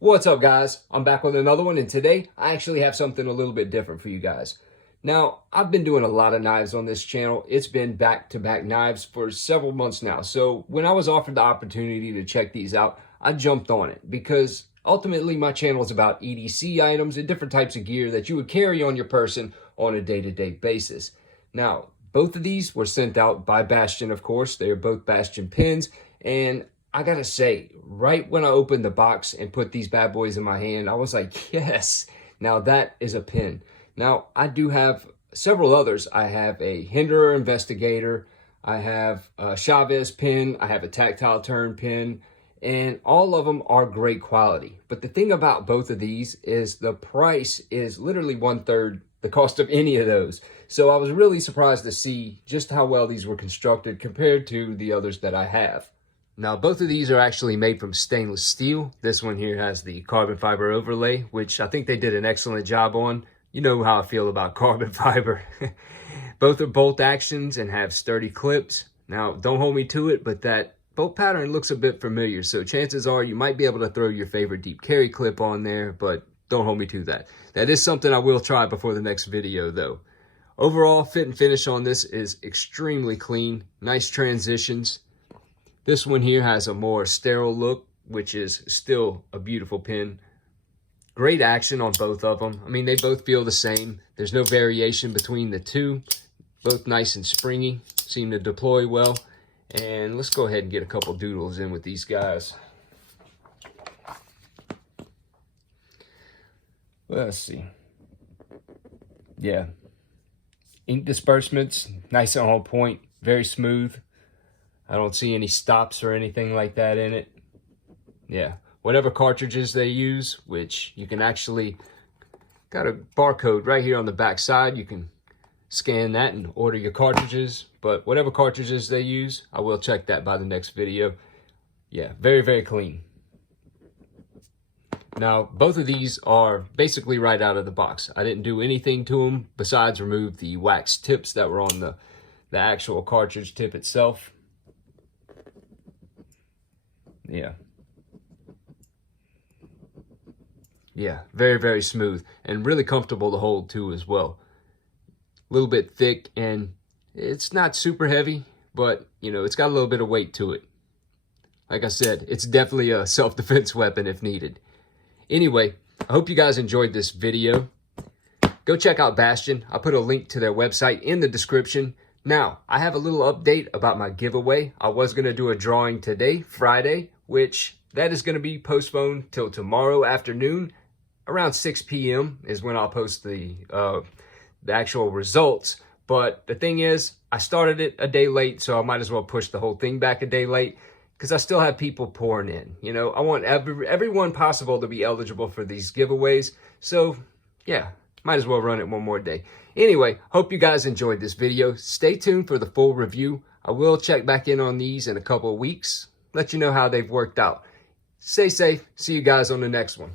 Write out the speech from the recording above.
What's up, guys? I'm back with another one, and today I actually have something a little bit different for you guys. Now, I've been doing a lot of knives on this channel. It's been back-to-back knives for several months now. So when I was offered the opportunity to check these out, I jumped on it because ultimately my channel is about EDC items and different types of gear that you would carry on your person on a day-to-day basis. Now, both of these were sent out by Bastion, of course. They are both Bastion pins, and I gotta say, right when I opened the box and put these bad boys in my hand, I was like, yes, now that is a pin. Now, I do have several others. I have a Hinderer Investigator, I have a Chavez pin, I have a Tactile Turn pin, and all of them are great quality. But the thing about both of these is the price is literally 1/3 the cost of any of those. So I was really surprised to see just how well these were constructed compared to the others that I have. Now, both of these are actually made from stainless steel. This one here has the carbon fiber overlay, which I think they did an excellent job on. You know how I feel about carbon fiber. Both are bolt actions and have sturdy clips. Now, don't hold me to it, but that bolt pattern looks a bit familiar. So chances are you might be able to throw your favorite deep carry clip on there, but don't hold me to that. That is something I will try before the next video, though. Overall, fit and finish on this is extremely clean. Nice transitions. This one here has a more sterile look, which is still a beautiful pin. Great action on both of them. I mean, they both feel the same. There's no variation between the two. Both nice and springy, seem to deploy well. And let's go ahead and get a couple doodles in with these guys. Let's see. Yeah. Ink disbursements, nice and on point, very smooth. I don't see any stops or anything like that in it. Yeah, whatever cartridges they use, which you can actually, got a barcode right here on the back side. You can scan that and order your cartridges. But whatever cartridges they use, I will check that by the next video. Yeah, very, very clean. Now, both of these are basically right out of the box. I didn't do anything to them besides remove the wax tips that were on the actual cartridge tip itself. Yeah, very, very smooth and really comfortable to hold too as well. A little bit thick and it's not super heavy, but you know, it's got a little bit of weight to it. Like I said, it's definitely a self-defense weapon if needed. Anyway, I hope you guys enjoyed this video. Go check out Bastion. I'll put a link to their website in the description. Now, I have a little update about my giveaway. I was going to do a drawing today, Friday, which that is going to be postponed till tomorrow afternoon. Around 6 p.m. is when I'll post the actual results. But the thing is, I started it a day late, so I might as well push the whole thing back a day late because I still have people pouring in. You know, I want everyone possible to be eligible for these giveaways. So, yeah, might as well run it one more day. Anyway, hope you guys enjoyed this video. Stay tuned for the full review. I will check back in on these in a couple of weeks. Let you know how they've worked out. Stay safe. See you guys on the next one.